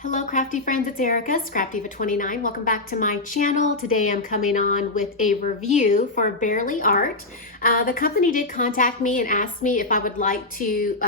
Hello crafty friends, it's Erica, ScrapDiva29. Welcome back to my channel. Today I'm coming on with a review for Bearly Art. The company did contact me and asked me if I would like to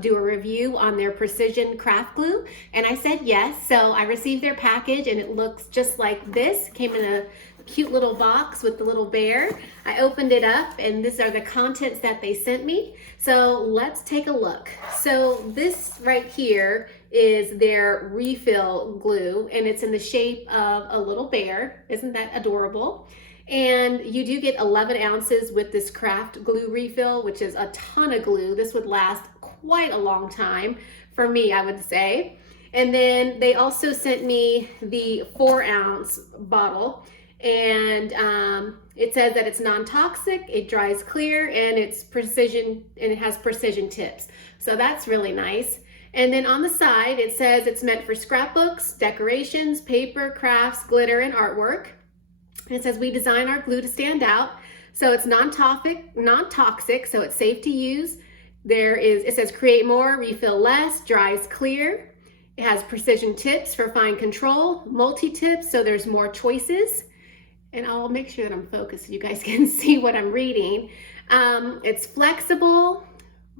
do a review on their precision craft glue, and I said yes. So I received their package and it looks just like this. It came in a cute little box with the little bear. I opened it up and these are the contents that they sent me. So let's take a look. So this right here is their refill glue and it's in the shape of a little bear. Isn't that adorable? And you do get 11 ounces with this craft glue refill, which is a ton of glue. This would last quite a long time for me, I would say. And then they also sent me the 4-ounce bottle, and it says that it's non-toxic, it dries clear, and it's precision, and it has precision tips. So that's really nice. And then on the side, it says it's meant for scrapbooks, decorations, paper, crafts, glitter, and artwork. And it says we design our glue to stand out. So it's non-toxic, so it's safe to use. It says create more, refill less, dries clear. It has precision tips for fine control, multi-tips, so there's more choices. And I'll make sure that I'm focused so you guys can see what I'm reading. It's flexible,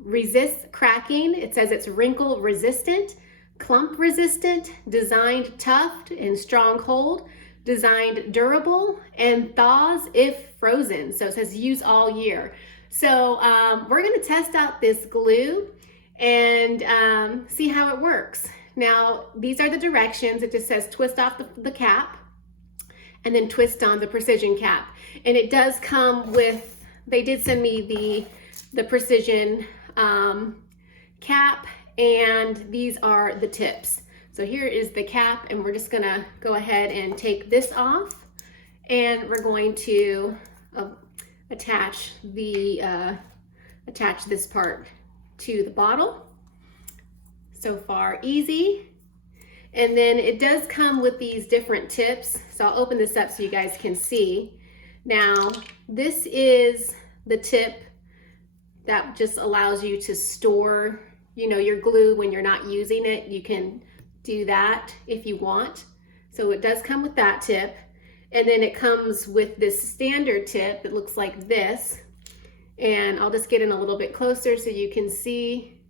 resists cracking. It says it's wrinkle resistant, clump resistant, designed tough and strong hold, designed durable, and thaws if frozen. So it says use all year. So we're gonna test out this glue and see how it works. Now, these are the directions. It just says twist off the cap and then twist on the precision cap. And it does come with, they did send me the precision cap, and these are the tips. So here is the cap, and we're just gonna go ahead and take this off, and we're going to attach this part to the bottle. So far, easy. And then it does come with these different tips. So I'll open this up so you guys can see. Now, this is the tip that just allows you to store, your glue when you're not using it. You can do that if you want. So it does come with that tip. And then it comes with this standard tip that looks like this. And I'll just get in a little bit closer so you can see.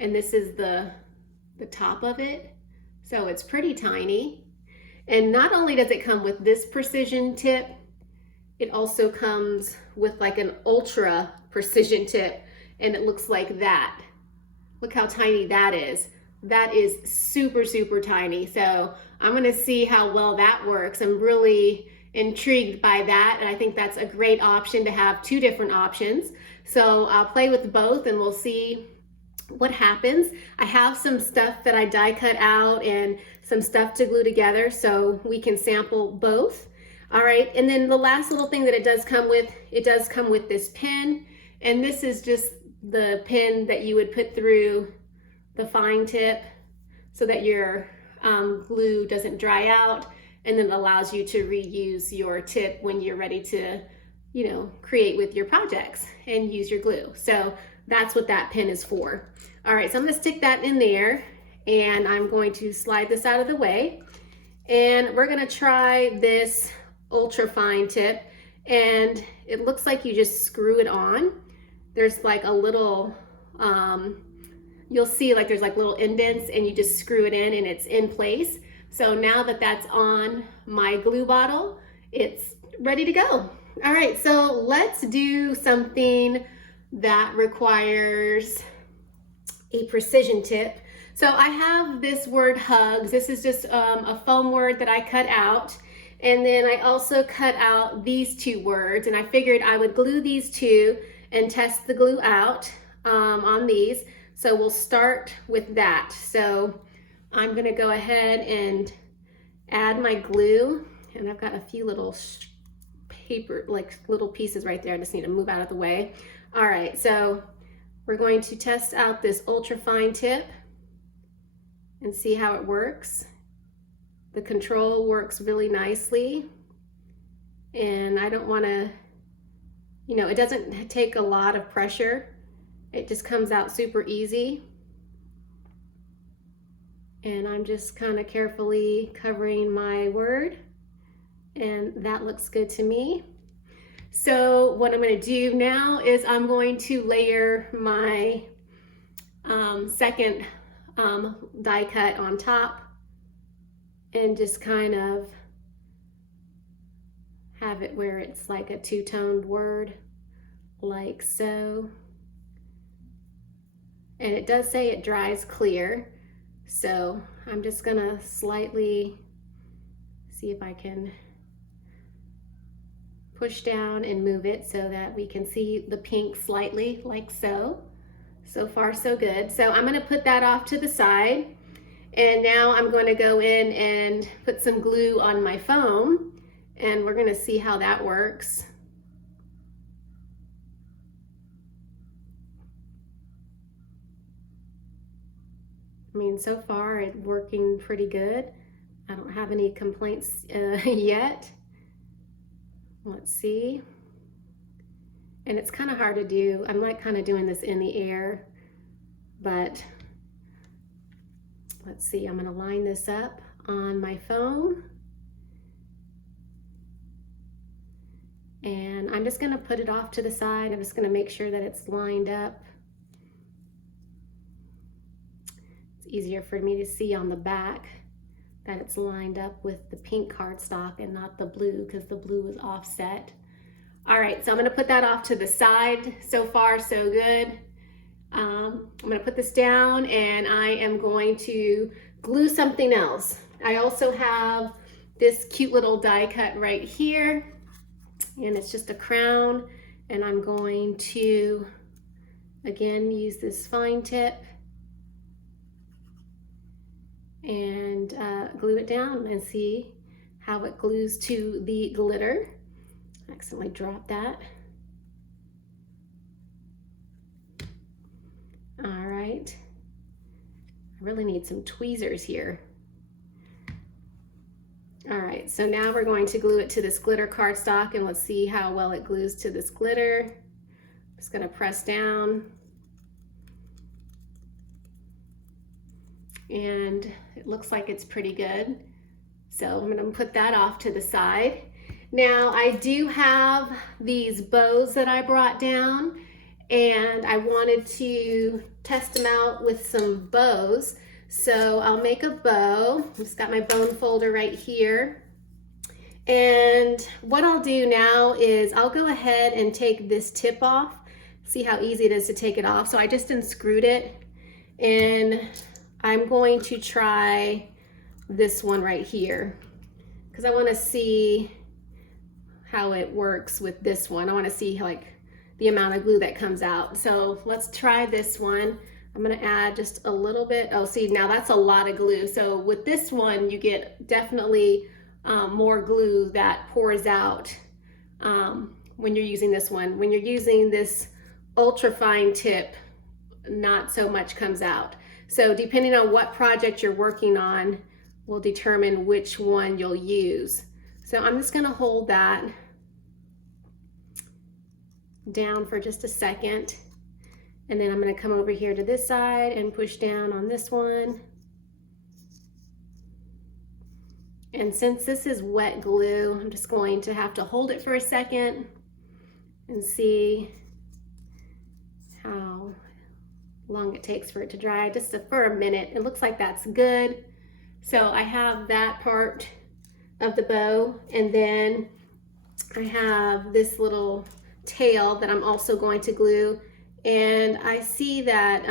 And this is the top of it. So it's pretty tiny. And not only does it come with this precision tip, it also comes with like an ultra precision tip, and it looks like that. Look how tiny that is. That is super, super tiny. So I'm gonna see how well that works. I'm really intrigued by that, and I think that's a great option to have two different options. So I'll play with both and we'll see what happens. I have some stuff that I die cut out and some stuff to glue together so we can sample both. All right, and then the last little thing that it does come with this pin, and this is just the pin that you would put through the fine tip so that your glue doesn't dry out, and then allows you to reuse your tip when you're ready to, create with your projects and use your glue. So that's what that pin is for. All right, so I'm gonna stick that in there, and I'm going to slide this out of the way, and we're gonna try this ultra fine tip, and it looks like you just screw it on. There's like a little, you'll see like there's like little indents, and you just screw it in and it's in place. So now that that's on my glue bottle, it's ready to go. All right, so let's do something that requires a precision tip. So I have this word hugs. This is just a foam word that I cut out. And then I also cut out these two words, and I figured I would glue these two and test the glue out on these. So we'll start with that. So I'm gonna go ahead and add my glue, and I've got a few little paper, like little pieces right there. I just need to move out of the way. All right, so we're going to test out this ultra fine tip and see how it works. The control works really nicely, and I don't want to, it doesn't take a lot of pressure. It just comes out super easy. And I'm just kind of carefully covering my word, and that looks good to me. So what I'm going to do now is I'm going to layer my second die cut on top and just kind of have it where it's like a two-toned word, like so. And it does say it dries clear, so I'm just gonna slightly see if I can push down and move it so that we can see the pink slightly, like so. So far so good. So I'm gonna put that off to the side, and now I'm going to go in and put some glue on my foam, and we're gonna see how that works. I mean, so far it's working pretty good. I don't have any complaints yet. Let's see. And it's kind of hard to do. I'm like kind of doing this in the air, but let's see. I'm going to line this up on my foam. And I'm just going to put it off to the side. I'm just going to make sure that it's lined up. Easier for me to see on the back that it's lined up with the pink cardstock and not the blue, because the blue is offset. All right, so I'm going to put that off to the side. So far so good. I'm going to put this down, and I am going to glue something else. I also have this cute little die cut right here, and it's just a crown, and I'm going to again use this fine tip and glue it down and see how it glues to the glitter. I accidentally dropped that. All right. I really need some tweezers here. All right, so now we're going to glue it to this glitter cardstock, and let's see how well it glues to this glitter. Just gonna press down. And it looks like it's pretty good. So I'm gonna put that off to the side. Now I do have these bows that I brought down, and I wanted to test them out with some bows. So I'll make a bow. I've just got my bone folder right here. And what I'll do now is I'll go ahead and take this tip off. See how easy it is to take it off. So I just unscrewed it, and I'm going to try this one right here because I want to see how it works with this one. I want to see like the amount of glue that comes out. So let's try this one. I'm going to add just a little bit. Oh, see, now that's a lot of glue. So with this one, you get definitely more glue that pours out when you're using this one. When you're using this ultra fine tip, not so much comes out. So depending on what project you're working on will determine which one you'll use. So I'm just gonna hold that down for just a second. And then I'm gonna come over here to this side and push down on this one. And since this is wet glue, I'm just going to have to hold it for a second and see how long it takes for it to dry, just for a minute. It looks like that's good. So I have that part of the bow, and then I have this little tail that I'm also going to glue. And I see that,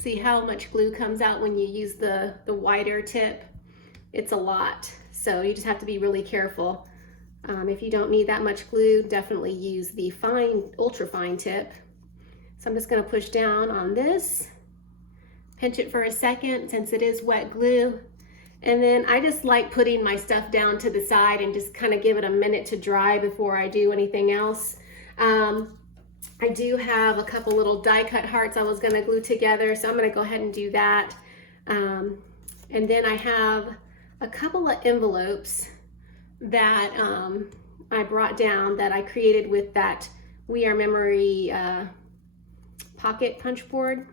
see how much glue comes out when you use the wider tip. It's a lot, so you just have to be really careful. If you don't need that much glue, definitely use the fine, ultra fine tip. So I'm just going to push down on this, pinch it for a second since it is wet glue. And then I just like putting my stuff down to the side and just kind of give it a minute to dry before I do anything else. I do have a couple little die cut hearts I was going to glue together, so I'm going to go ahead and do that. And then I have a couple of envelopes that I brought down that I created with that We Are Memory pocket punch board.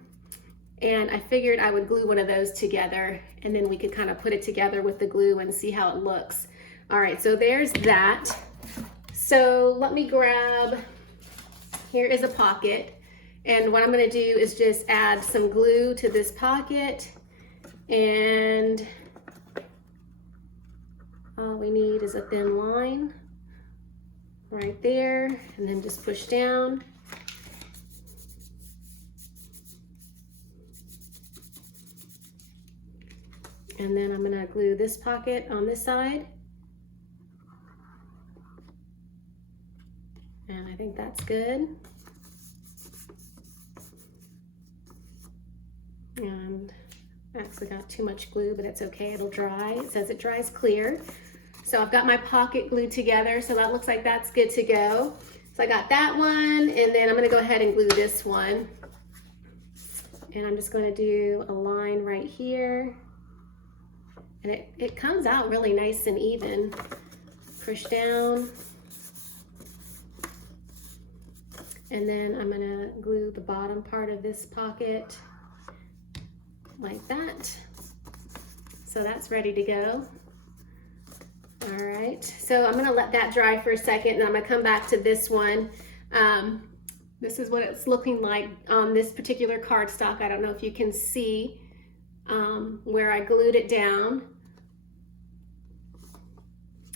and I figured I would glue one of those together, and then we could kind of put it together with the glue and see how it looks. All right, so there's that. So let me grab, here is a pocket, and what I'm gonna do is just add some glue to this pocket, and all we need is a thin line right there, and then just push down. And then I'm gonna glue this pocket on this side. And I think that's good. And I actually got too much glue, but it's okay, it'll dry. It says it dries clear. So I've got my pocket glued together, so that looks like that's good to go. So I got that one, and then I'm gonna go ahead and glue this one. And I'm just gonna do a line right here. And it comes out really nice and even. Push down. And then I'm gonna glue the bottom part of this pocket like that. So that's ready to go. All right, so I'm gonna let that dry for a second, and I'm gonna come back to this one. This is what it's looking like on this particular cardstock. I don't know if you can see where I glued it down,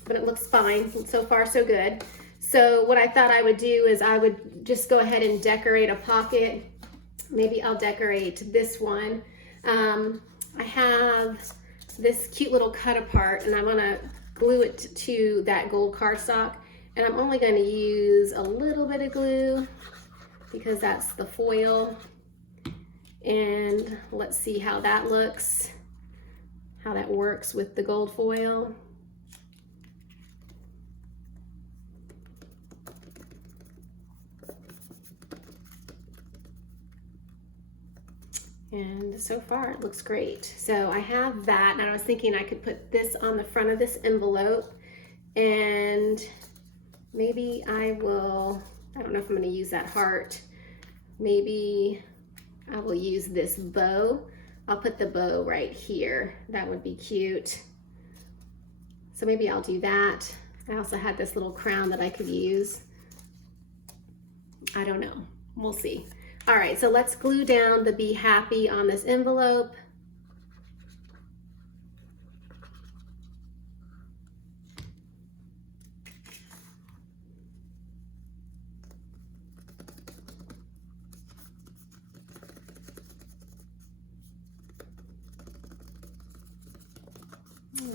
but it looks fine. So far, so good. So what I thought I would do is I would just go ahead and decorate a pocket. Maybe I'll decorate this one. I have this cute little cut apart, and I'm gonna glue it to that gold cardstock, and I'm only going to use a little bit of glue because that's the foil. And let's see how that looks, how that works with the gold foil. And so far it looks great. So I have that, and I was thinking I could put this on the front of this envelope, and maybe I don't know if I'm gonna use that heart. Maybe I will use this bow. I'll put the bow right here. That would be cute. So maybe I'll do that. I also had this little crown that I could use. I don't know, we'll see. All right, so let's glue down the Be Happy on this envelope.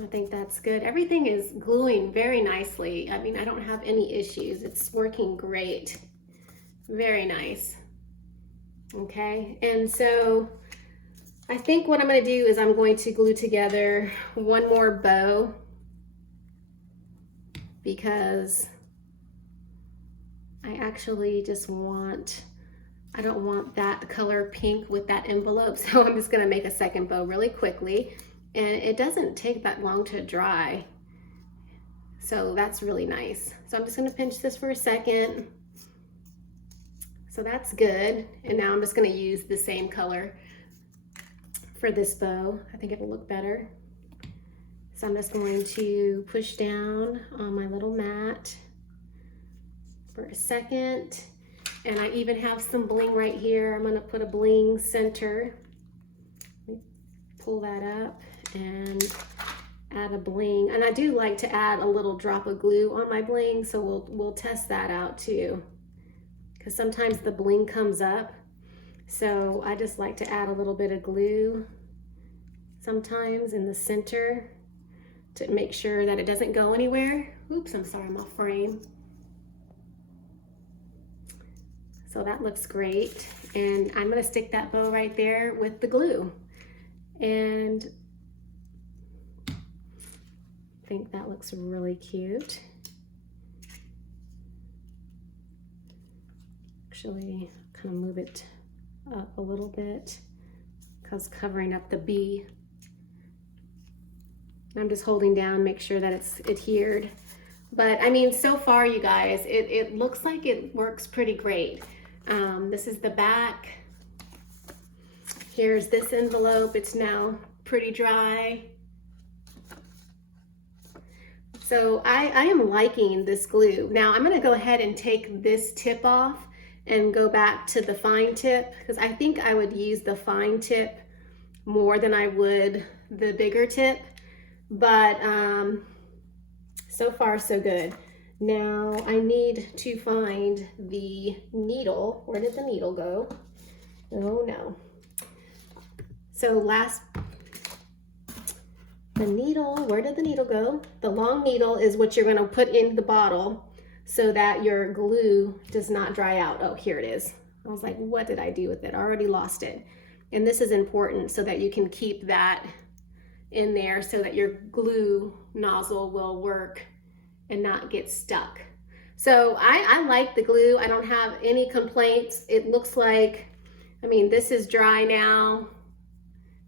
I think that's good. Everything is gluing very nicely. I mean, I don't have any issues. It's working great. Very nice. Okay, and so I think what I'm going to do is I'm going to glue together one more bow, because I actually just I don't want that color pink with that envelope, so I'm just going to make a second bow really quickly, and it doesn't take that long to dry, so that's really nice. So I'm just going to pinch this for a second. So that's good. And now I'm just going to use the same color for this bow. I think it'll look better. So I'm just going to push down on my little mat for a second. And I even have some bling right here. I'm going to put a bling center. Let me pull that up and add a bling. And I do like to add a little drop of glue on my bling, so we'll test that out too, because sometimes the bling comes up. So I just like to add a little bit of glue sometimes in the center to make sure that it doesn't go anywhere. Oops, I'm sorry, I'm off frame. So that looks great. And I'm gonna stick that bow right there with the glue. And I think that looks really cute. Actually, kind of move it up a little bit because covering up the B. I'm just holding down, make sure that it's adhered. But I mean, so far, you guys, it looks like it works pretty great. This is the back. Here's this envelope. It's now pretty dry. So I am liking this glue. Now I'm gonna go ahead and take this tip off and go back to the fine tip, because I think I would use the fine tip more than I would the bigger tip. But so far so good. Now I need to find the needle. Where did the needle go? Oh no. So the needle, where did the needle go? The long needle is what you're gonna put in the bottle so that your glue does not dry out. Oh, here it is. I was like, what did I do with it? I already lost it. And this is important so that you can keep that in there so that your glue nozzle will work and not get stuck. So I like the glue. I don't have any complaints. It looks like, I mean, this is dry now.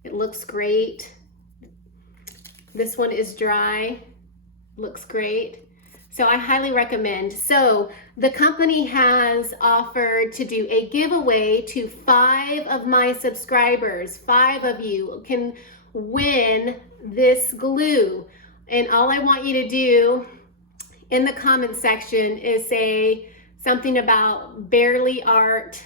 It looks great. This one is dry, looks great. So I highly recommend. So the company has offered to do a giveaway to 5 of my subscribers. 5 of you can win this glue. And all I want you to do in the comment section is say something about Bearly Art,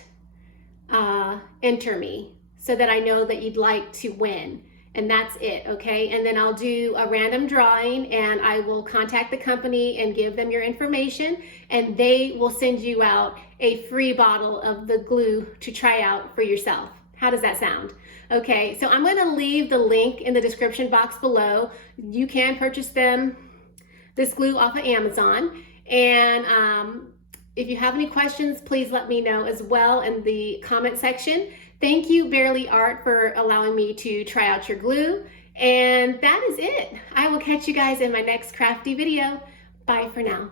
enter me, so that I know that you'd like to win. And that's it, okay? And then I'll do a random drawing and I will contact the company and give them your information, and they will send you out a free bottle of the glue to try out for yourself. How does that sound? Okay, so I'm gonna leave the link in the description box below. You can purchase this glue off of Amazon. And if you have any questions, please let me know as well in the comment section. Thank you, Bearly Art, for allowing me to try out your glue. And that is it. I will catch you guys in my next crafty video. Bye for now.